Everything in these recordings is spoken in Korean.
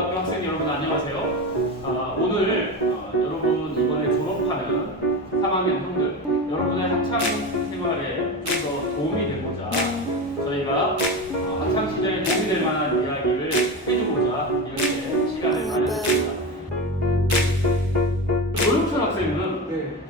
조용초등학교 학생 여러분 안녕하세요. 오늘 여러분 이번에 졸업하는 3학년 형들 여러분의 학창 생활에 좀 더 도움이 되고자 저희가 학창 시절에 도움이 될 만한 이야기를 해주고자 이렇게 시간을 마련했습니다. 조용초 학생은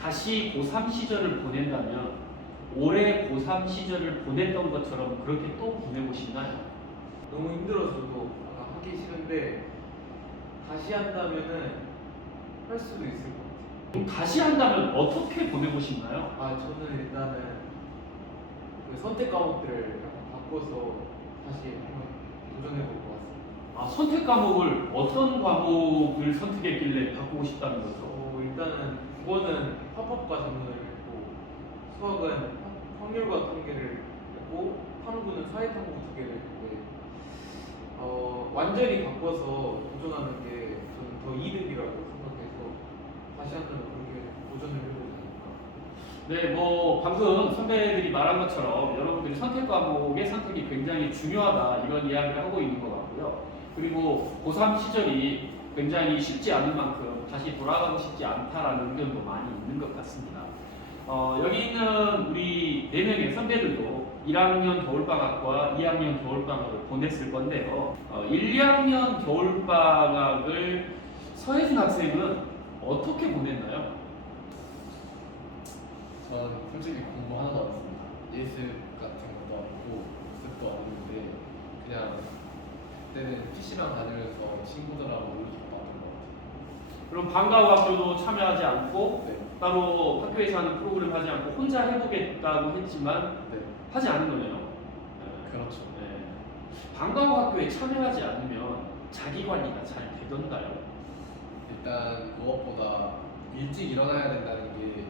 다시 고3 시절을 보낸다면 올해 고3 시절을 보냈던 것처럼 그렇게 또 보내고 싶나요? 너무 힘들어서 저도 하기 싫은데 다시 한다면은 할 수도 있을 것 같아요. 그럼 다시 한다면 어떻게 보내고 싶나요? 저는 일단은 그 선택 과목들을 약간 바꿔서 다시 한번 도전해 볼 것 같습니다. 선택 과목을 어떤 과목을 선택했길래 바꾸고 싶다는 거죠? 일단은 국어는 화법과 전문을 했고 수학은 확률과 통계를 했고 탐구는 사회탐구 2개를 했는데 완전히 바꿔서 도전하는 게 저는 더 이득이라고 생각해서 다시 한번 그렇게 도전을 해보지 않을까. 네, 방금 선배들이 말한 것처럼 여러분들이 선택 과목의 선택이 굉장히 중요하다 이런 이야기를 하고 있는 것 같고요. 그리고 고3 시절이 굉장히 쉽지 않은 만큼 다시 돌아가고 싶지 않다라는 의견도 많이 있는 것 같습니다. 여기 있는 우리 4명의 선배들도 1학년 겨울방학과 2학년 겨울방학을 보냈을 건데요. 1, 2학년 겨울방학을 서혜준 학생은 어떻게 보냈나요? 전 솔직히 공부 하나도 안 했습니다. 예습 같은 것도 안 하고 복습도 안 했는데 그냥 그때는 PC방 다니면서 친구들하고 놀기 바빴던 것 같아요. 그럼 방과후 학교도 참여하지 않고 네. 따로 학교에서 하는 프로그램 하지 않고 혼자 해보겠다고 했지만 네. 하지 않은 거네요. 네. 그렇죠. 네. 방과후 학교에 참여하지 않으면 자기 관리가 잘 되던가요? 일단 무엇보다 일찍 일어나야 된다는 게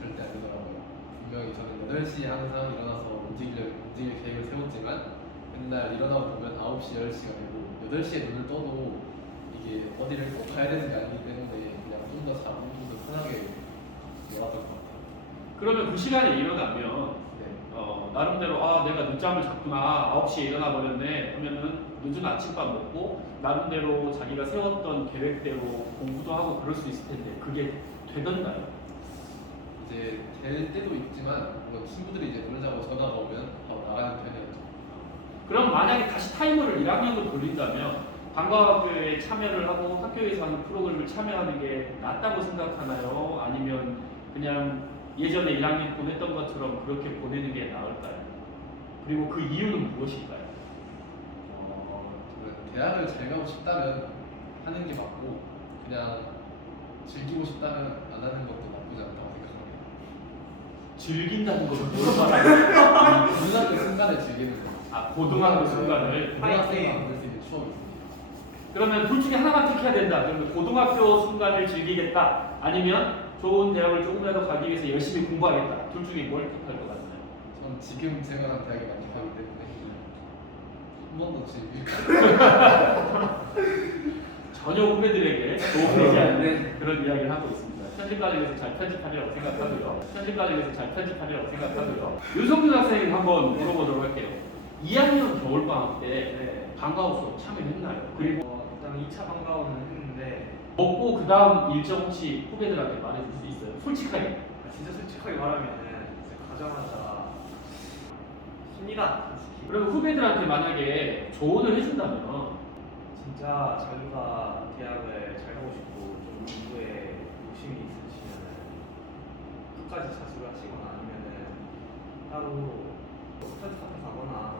절대 안 되더라고요. 분명히 저는 8시에 항상 일어나서 움직일 계획을 세웠지만 맨날 일어나고 보면 9시, 10시가 되고 8시에 눈을 떠도 이게 어디를 꼭 가야 되는 게 아니기 때문에 그냥 좀 더 자고 좀 더 편하게 놀았던 것 같아요. 그러면 그 시간에 일어나면 네. 나름대로 내가 늦잠을 잤구나 9시에 일어나 버렸네 하면은 늦은 아침밥 먹고 나름대로 자기가 세웠던 계획대로 공부도 하고 그럴 수 있을 텐데 그게 되던가요? 이제 될 때도 있지만 물론 친구들이 이제 놀자고 전화가 오면 바로 나가는 편이었죠. 그럼 만약에 다시 타이머를 1학년으로 돌린다면 방과학교에 참여를 하고 학교에서 하는 프로그램을 참여하는 게 낫다고 생각하나요? 아니면 그냥 예전에 1학년 보냈던 것처럼 그렇게 보내는 게 나을까요? 그리고 그 이유는 무엇일까요? 저는 대학을 잘 가고 싶다면 하는 게 맞고 그냥 즐기고 싶다면 안 하는 것도 나쁘지 않다고 생각합니다. 즐긴다는 걸 뭘 말하는 고등학교 순간을 즐기는 거. 고등학교 순간을 고등학생이 만들 수 있는 추억이 있습니다. 그러면 둘 중에 하나만 택해야 된다. 그러면 고등학교 순간을 즐기겠다. 아니면 좋은 대학을 조금이라도 가기 위해서 열심히 공부하겠다. 둘 중에 뭘 택할 것 같나요? 전 지금 생각한 대학에 만족하기 때문에 한 번 더 즐길까. 전혀 후배들에게 도움이 되지 않는 그런 이야기를 하고 있습니다. 편집 과정에서 잘 편집하리라고 생각하고요. 편집 과정에서 잘 편집하리라고 생각하고요. 윤성준 학생 한번 물어보도록 할게요. 2학년 겨울방학 때 방과후 수업 참여했나요? 그리고 일단 2차 방과후는 했는데 먹고 그 다음 일정 혹시 후배들한테 말해줄 수 있어요? 솔직하게. 진짜 솔직하게 말하면은 이제 가자마자 힘이다 솔직히. 그러면 후배들한테 만약에 조언을 해준다면 진짜 자기가 대학을 잘 가고 싶고 좀 공부에 욕심이 있으시면 끝까지 자수를 하시거나 아니면은 따로 스터디 카페 가거나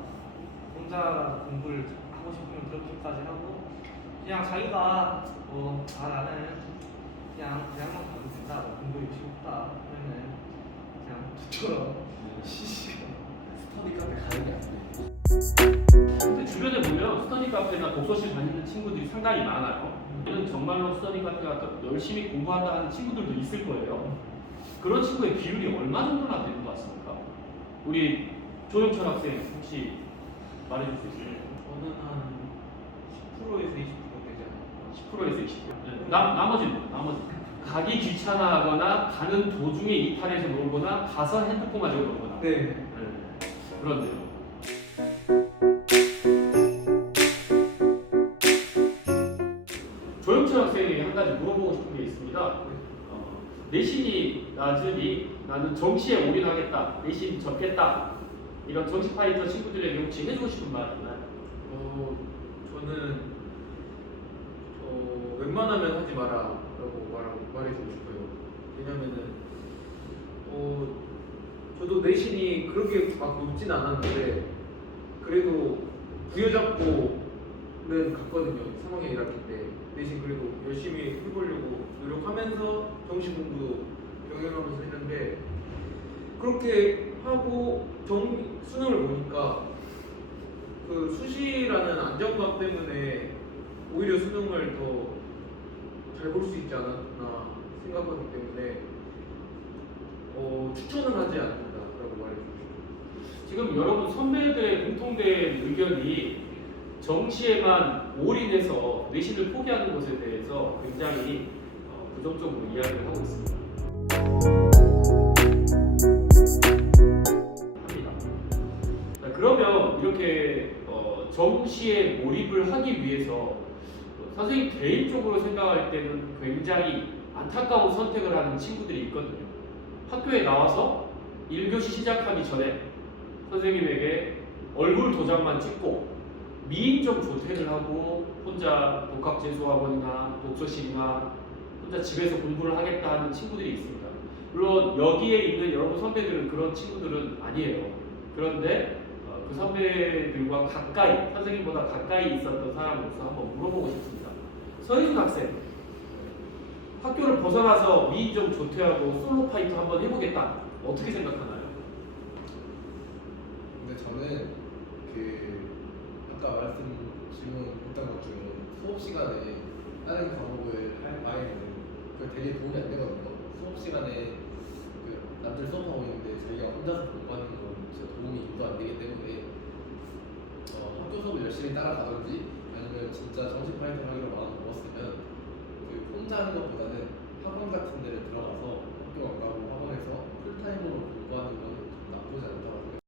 혼자 공부를 하고 싶으면 그렇게까지 하고 그냥 자기가 나는 그냥 대학만 가도 된다 공부 욕심 없다 하면은 그냥 저처럼 쉬시고 스터디 카페 가는 게 아니에요. 근데 주변에 보면 스터디 카페나 독서실 다니는 친구들이 상당히 많아요. 얘는 정말로 스터디 카페 가서 열심히 공부한다 하는 친구들도 있을 거예요. 그런 친구의 비율이 얼마 정도나 되는 것 같습니까? 우리 조영철 학생 혹시 말해줄 수 있어요? 저는 한 10%에서 20% 되지 않을까. 10%에서 20%. 나머지는 가기 귀찮아하거나 가는 도중에 이탈해서 놀거나 가서 핸드폰 가지고 놀거나. 네. 그런데요. 내신이 낮으니 나는 정시에 올인하겠다, 내신 접겠다, 이런 정시 파이터 친구들에게 혹시 해주고 싶은 말 있나요? 저는 웬만하면 하지 마라라고 말해주고 싶어요. 왜냐면은 저도 내신이 그렇게 막 높진 않았는데 그래도 부여잡고는 갔거든요. 3학년 1학기 때 내신 그래도 열심히 해보려고 노력하면서 정시 공부 병행하면서 했는데 그렇게 하고 수능을 보니까 그 수시라는 안정감 때문에 오히려 수능을 더 잘 볼 수 있지 않았나 생각하기 때문에 추천은 하지 않는다라고 말해주고 싶어요. 지금 여러분 선배들의 공통된 의견이 정시에만 올인해서 내신을 포기하는 것에 대해서 굉장히 부정적으로 이야기를 하고 있습니다. 합니다. 자, 그러면 이렇게 정시에 몰입을 하기 위해서 선생님 개인적으로 생각할 때는 굉장히 안타까운 선택을 하는 친구들이 있거든요. 학교에 나와서 1교시 시작하기 전에 선생님에게 얼굴 도장만 찍고 미인정 조퇴를 하고 혼자 복학재수학원이나 독서실이나 혼자 집에서 공부를 하겠다 하는 친구들이 있습니다. 물론 여기에 있는 여러분 선배들은 그런 친구들은 아니에요. 그런데 그 선배들과 가까이, 선생님보다 가까이 있었던 사람으로서 한번 물어보고 싶습니다. 서희준 학생, 학교를 벗어나서 미인정 조퇴하고 솔로 파이터 한번 해보겠다. 어떻게 생각하나요? 근데 저는 아까 질문 했던 것 중에 수업 시간에 다른 과목을 할 바에는 그게 되게 도움이 안 되거든요. 수업 시간에 남들 수업하고 있는데 저희가 혼자서 공부하는 건 진짜 도움이 1도 안 되기 때문에 학교 수업을 열심히 따라가든지 아니면 진짜 정식 파이터 하기로 마음 먹었으면 혼자 하는 것보다는 학원 같은 데를 들어가서 학교 안 가고 학원에서 풀타임으로 공부하는 건 나쁘지 않다고 생각해요.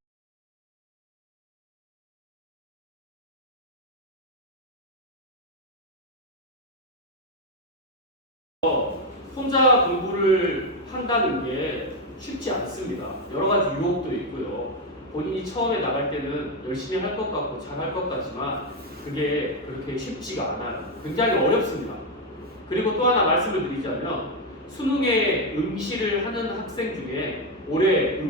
혼자 공부를 한다는 게 쉽지 않습니다. 여러 가지 유혹도 있고요. 본인이 처음에 나갈 때는 열심히 할 것 같고 잘할 것 같지만 그게 그렇게 쉽지가 않아요. 굉장히 어렵습니다. 그리고 또 하나 말씀을 드리자면 수능에 응시를 하는 학생 중에 올해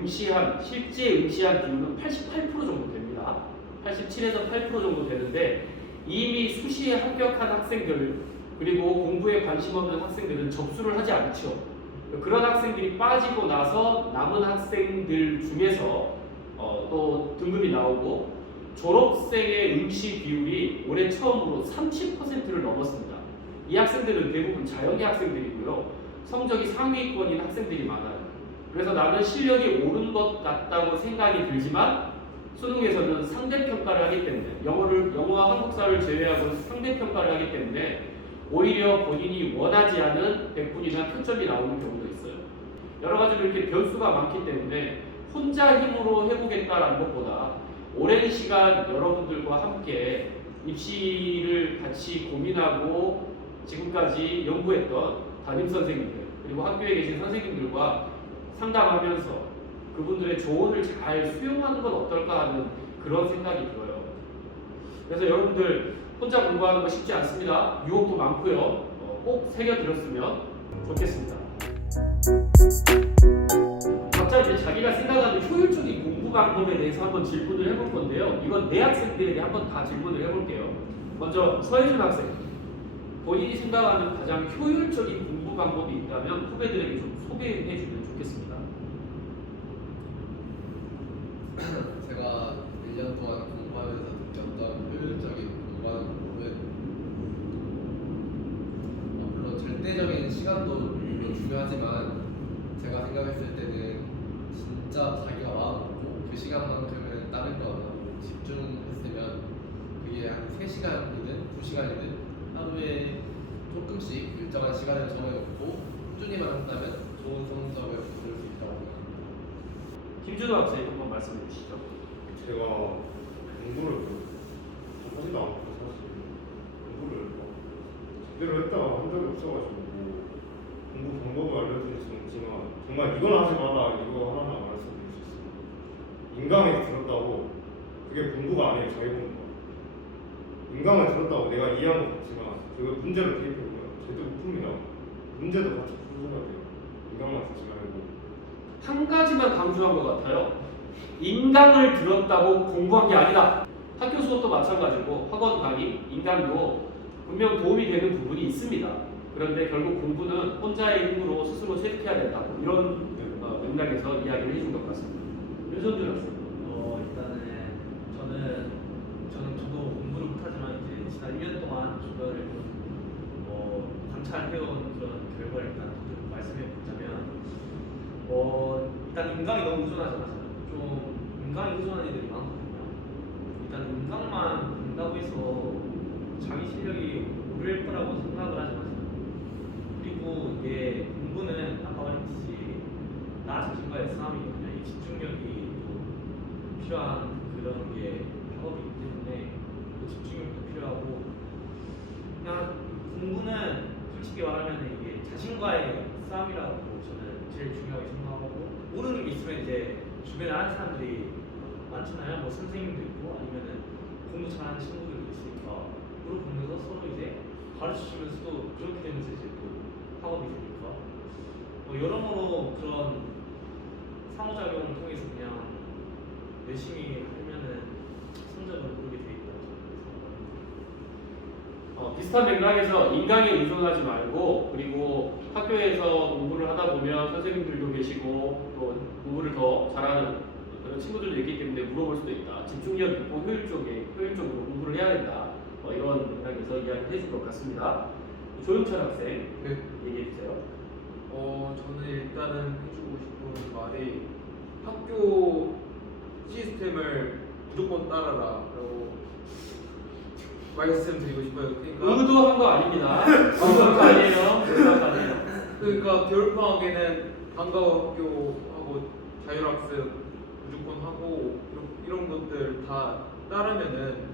실제 응시한 비율은 88% 정도 됩니다. 87에서 8% 정도 되는데 이미 수시에 합격한 학생들 그리고 공부에 관심 없는 학생들은 접수를 하지 않죠. 그런 학생들이 빠지고 나서 남은 학생들 중에서 또 등급이 나오고 졸업생의 응시 비율이 올해 처음으로 30%를 넘었습니다. 이 학생들은 대부분 자연계 학생들이고요. 성적이 상위권인 학생들이 많아요. 그래서 나는 실력이 오른 것 같다고 생각이 들지만 수능에서는 상대평가를 하기 때문에 영어와 한국사를 제외하고 상대평가를 하기 때문에 오히려 본인이 원하지 않은 100분이나 표점이 나오는 경우도 있어요. 여러 가지로 이렇게 변수가 많기 때문에 혼자 힘으로 해보겠다라는 것보다 오랜 시간 여러분들과 함께 입시를 같이 고민하고 지금까지 연구했던 담임선생님들 그리고 학교에 계신 선생님들과 상담하면서 그분들의 조언을 잘 수용하는 건 어떨까 하는 그런 생각이 들어요. 그래서 여러분들 혼자 공부하는 거 쉽지 않습니다. 유혹도 많고요. 꼭 새겨들었으면 좋겠습니다. 각자 이제 자기가 생각하는 효율적인 공부 방법에 대해서 한번 질문을 해볼 건데요. 이건 내 학생들에게 한번 다 질문을 해볼게요. 먼저 서혜준 학생, 본인이 생각하는 가장 효율적인 공부 방법이 있다면 후배들에게 좀 소개해주면 좋겠습니다. 제가 1년 동안 공부하면서 느꼈던 효율적인 공부하는 방법은 물론 절대적인 시간도 물론 중요하지만 제가 생각했을 때는 진짜 자기가 마음 먹고 그 시간만큼은 다른 거 안 하고 집중했으면 그게 한 3시간이든 2시간이든 하루에 조금씩 일정한 시간을 정해놓고 꾸준히만 한다면 좋은 성적을 거둘 수 있다고 생각합니다. 김준호 학생 한번 말씀해 주시죠. 제가 공부를 하지도 않고 사실 공부를 막 제대로 했다가 한 적이 없어가지고 공부 방법을 알려준 지는 없지만 정말 이건 하지 마라 이거 하라는 말씀 드릴 수 있어요. 인강에 들었다고 그게 공부가 아니에요. 자기 공부가. 인강을 들었다고 내가 이해한 것 같지만 그거 문제를 대입해보면 제대로 못 풉니다. 문제도 같이 풀어줘야 돼요. 인강만 듣지 말고. 한 가지만 강조한 것 같아요. 인강을 들었다고 공부한 게 아니다. 학교 수업도 마찬가지고 학원 강의, 인강도 분명 도움이 되는 부분이 있습니다. 그런데 결국 공부는 혼자의 힘으로 스스로 체득해야 된다. 이런 맥락에서 이야기를 해준 것 같습니다. 윤선준 학생. 일단은 저도 공부를 못하지만 이제 지난 1년 동안 주변을 관찰해온 그런 결과를 일단 좀 말씀해 보자면 일단 인강이 너무 의존하지 않아요. 좀 인강에 의존하는 애들이 많거든요. 일단 인강만 본다고 해서 자기 실력이 오를 거라고 생각을 하지 마세요. 그리고 이게 공부는 아까 말했듯이 나 자신과의 싸움이거든요. 이 집중력이 또 필요한 그런 게 작업이기 때문에 그 집중력도 필요하고 그냥 공부는 솔직히 말하면 이게 자신과의 싸움이라고 저는 제일 중요하게 생각하고 모르는 게 있으면 이제 주변에 아는 사람들이 많잖아요. 뭐 선생님도 있고 아니면은 공부 잘하는 친구들도 있으니까 물어보면서 서로 이제 가르쳐주면서도 그렇게 되면서 이제 또 학업이 되니까 여러모로 그런 상호작용을 통해서 그냥 열심히 하면은 성적을 오르게 돼 있다고 생각합니다. 비슷한 맥락에서 인강에 의존하지 말고 그리고 학교에서 공부를 하다 보면 선생님들도 계시고 또 공부를 더 잘하는 그런 친구들도 있기 때문에 물어볼 수도 있다. 집중력 있고 효율적으로 공부를 해야 된다. 이런 맥락에서 이야기를 해줄 것 같습니다. 조영철 학생 네. 얘기해 주세요. 저는 일단은 해주고 싶은 말이 학교 시스템을 무조건 따라라라고 말씀드리고 싶어요. 그러니까 의도한 거 아닙니다. 의도한 거 아니에요. 의도한 거 아니에요. 그러니까 겨울방학에는 방과후 학교하고 자율학습 무조건 하고 이런 것들 다 따르면은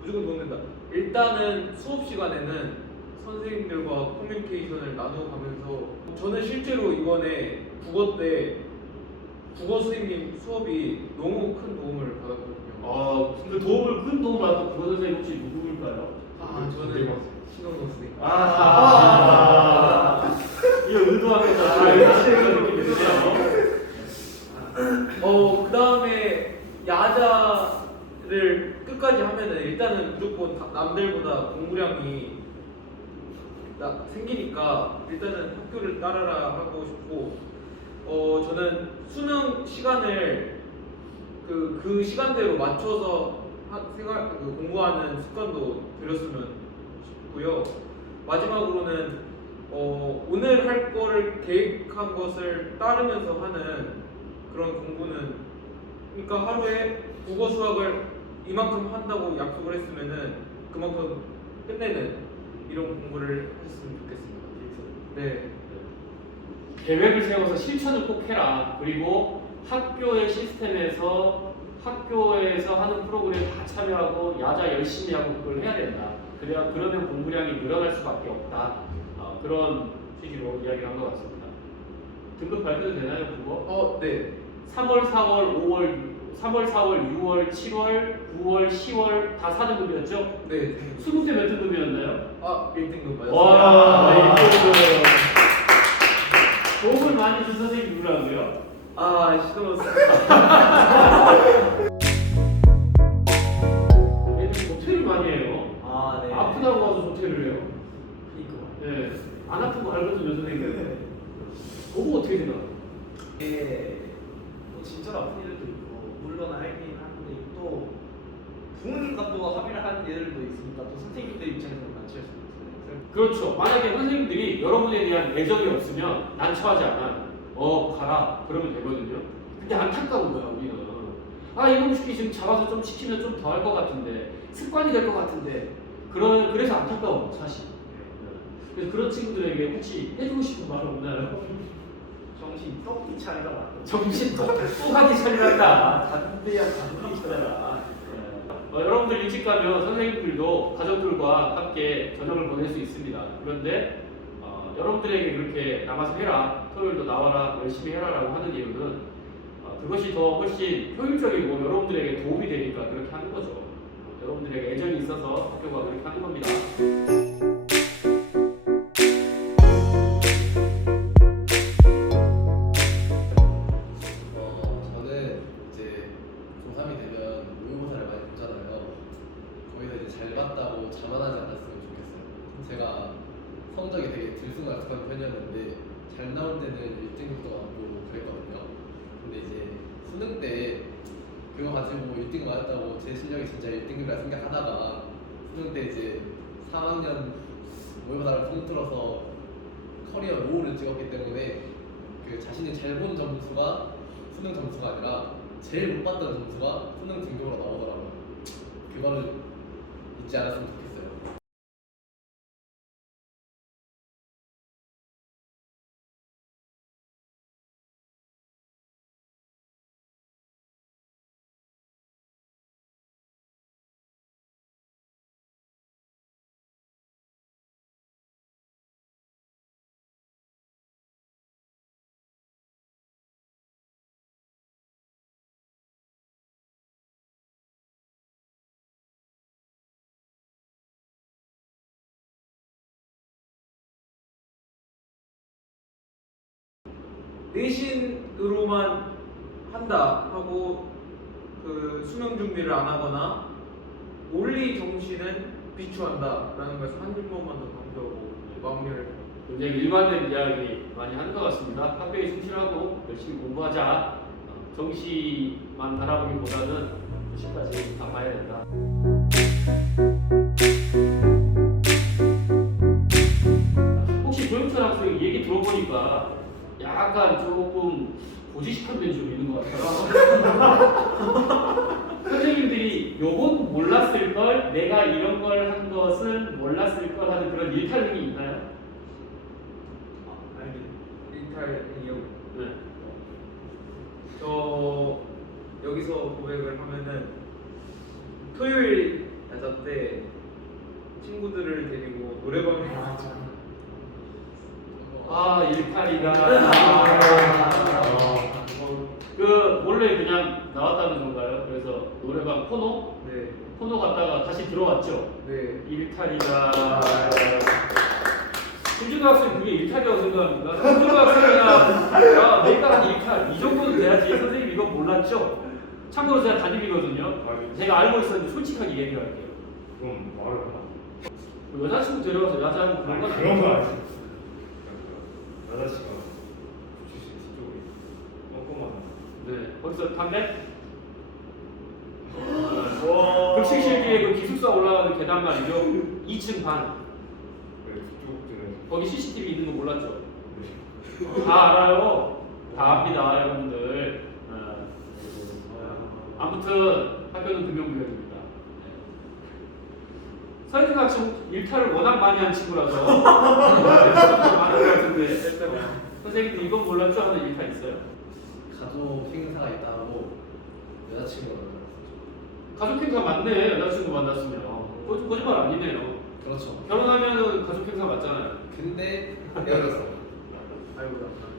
무조건 도움 된다. 일단은 수업 시간에는 선생님들과 커뮤니케이션을 나눠가면서 저는 실제로 이번에 국어 때 국어 선생님 수업이 너무 큰 도움을 받았거든요. 그 큰 도움을 받았던 국어 선생님 혹시 누구일까요? 저는 신원호 선생님. 이거 의도하면서 의도하는 느낌이네요. 그 다음에 야자를 끝까지 하면은 일단은 무조건 남들보다 공부량이 생기니까 일단은 학교를 따라라 하고 싶고 저는 수능 시간을 그 시간대로 맞춰서 공부하는 습관도 들였으면 싶고요. 마지막으로는 오늘 할 거를 계획한 것을 따르면서 하는 그런 공부는 그러니까 하루에 국어 수학을 이만큼 한다고 약속을 했으면은 그만큼 끝내는 이런 공부를 했으면 좋겠습니다. 네. 계획을 세워서 실천을 꼭 해라. 그리고 학교의 시스템에서 학교에서 하는 프로그램 다 참여하고 야자 열심히 하고 그걸 해야 된다. 그러면 공부량이 늘어날 수밖에 없다. 그런 취지로 이야기를 한 것 같습니다. 등급 발표도 되나요, 그거? 네. 3월, 4월, 6월, 7월, 9월, 10월 다 4등급이었죠? 네. 수능 때 몇 등급이었나요? 1등급 맞았어요. 와, 1등급. 도움을 많이 준 선생님이 누구라고요? 신호 애들이 조퇴를 많이 해요. 네. 아프다고 와서 조퇴를 해요. 그러니까. 네. 안 아픈 거 알거든요, 선생님. 그거 어떻게 생각해요? 이게 진짜로 아픈 애들도 있고 물론 알긴 한데 또 부모님과 또 합의를 하는 애들도 있으니까 또 선생님들 입장에서는 난처할 수도 있어요. 그렇죠. 만약에 선생님들이 여러분에 대한 애정이 없으면 난처하지 않아요. 가라. 그러면 되거든요. 근데 안타까운 거야, 우리는. 이놈 시키 지금 잡아서 좀 시키면 좀 더 할 것 같은데, 습관이 될 것 같은데, 그래서 안타까워, 사실. 그래서 그런 친구들에게 혹시 해주고 싶은 말 없나요? 정신 똑히 차리라. 정신 똑똑하게 차리란다. 담대야 담대히 차려라. 여러분들 일찍 가면 선생님들도 가족들과 함께 저녁을 보낼 수 있습니다. 그런데 여러분들에게 그렇게 남아서 해라, 토요일도 나와라, 열심히 해라라고 하는 이유는 그것이 더 훨씬 효율적이고 여러분들에게 도움이 되니까 그렇게 하는 거죠. 여러분들에게 애정이 있어서 학교가 그렇게 하는 겁니다. 저는 이제 고3이 되면 모의고사를 많이 보잖아요. 거기서 이제 잘 봤다고 자만하지 않았으면 좋겠어요. 제가 성적이 되게 들쑥날쑥한 편이었는데 잘 나올 때는 1등도 하고 그랬거든요. 근데 이제 수능 때 그거 가지고 1등 맞았다고 제 실력이 진짜 1등이라 생각하다가 수능 때 이제 3학년 모의고사를 통틀어서 커리어 로우를 찍었기 때문에 그 자신이 잘 본 점수가 수능 점수가 아니라 제일 못 봤던 점수가 수능 등급으로 나오더라고요. 그거를 잊지 않았으면 좋겠어요. 내신으로만 한다 하고 그 수능 준비를 안 하거나 올리 정시는 비추한다라는 것을 한 번만 더 강조하고 마무리를. 굉장히 일관된 이야기 많이 하는 것 같습니다. 학교에 충실하고 열심히 공부하자. 정시만 바라보기보다는 조시까지 다 봐야 된다. 혹시 조영철 학생 얘기 들어보니까 약간 조금 고지식한 면이 좀 있는 것 같아요. 선생님들이 요건 몰랐을 걸, 내가 이런 걸 한 것은 몰랐을 걸 하는 그런 일탈력이 있나요? 일탈이요. 네. 저 여기서 고백을 하면은 토요일 야자 때 친구들을 데리고 노래방을 가잖아. 아, 일탈이다. 그 원래 그냥 나왔다는 건가요? 그래서 노래방 코노? 네. 코노 갔다가 다시 들어왔죠? 네. 일탈이다. 중중학생 그게 일탈이라고 생각합니까? 중중학생이나 야, 내가 한 일탈 이 정도는 돼야지. 선생님 이거 몰랐죠? 참고로 제가 담임이거든요. 제가 알고 있었는데 솔직하게 얘기할게요. 그럼 말을 하나? 뭐 여자친구 데려가서 야자하고 그런 건 그런 거 아니죠. 아니지. 여자친구가 주식 뒤쪽에 꼼꼼하다. 네. 거기서 담배? 급식실 뒤에 그 기숙사 올라가는 계단 말이죠. 2층 반. 그래 그쪽들은 거기 CCTV 있는 거 몰랐죠? 다 알아요. 다 압니다, 여러분들. 아무튼 학교는 금명구역입니다. 서희가 지금 일탈을 워낙 많이 한 친구라서 많은 것 같은데 선생님도 이건 몰랐죠? 하는 일탈 있어요? 가족 행사가 있다고 여자친구가 만났었죠. 가족 행사 맞네. 여자친구 만났으면 거짓말 아니네요. 그렇죠. 결혼하면은 가족 행사 맞잖아요. 근데 헤어졌어요. 아이고 나.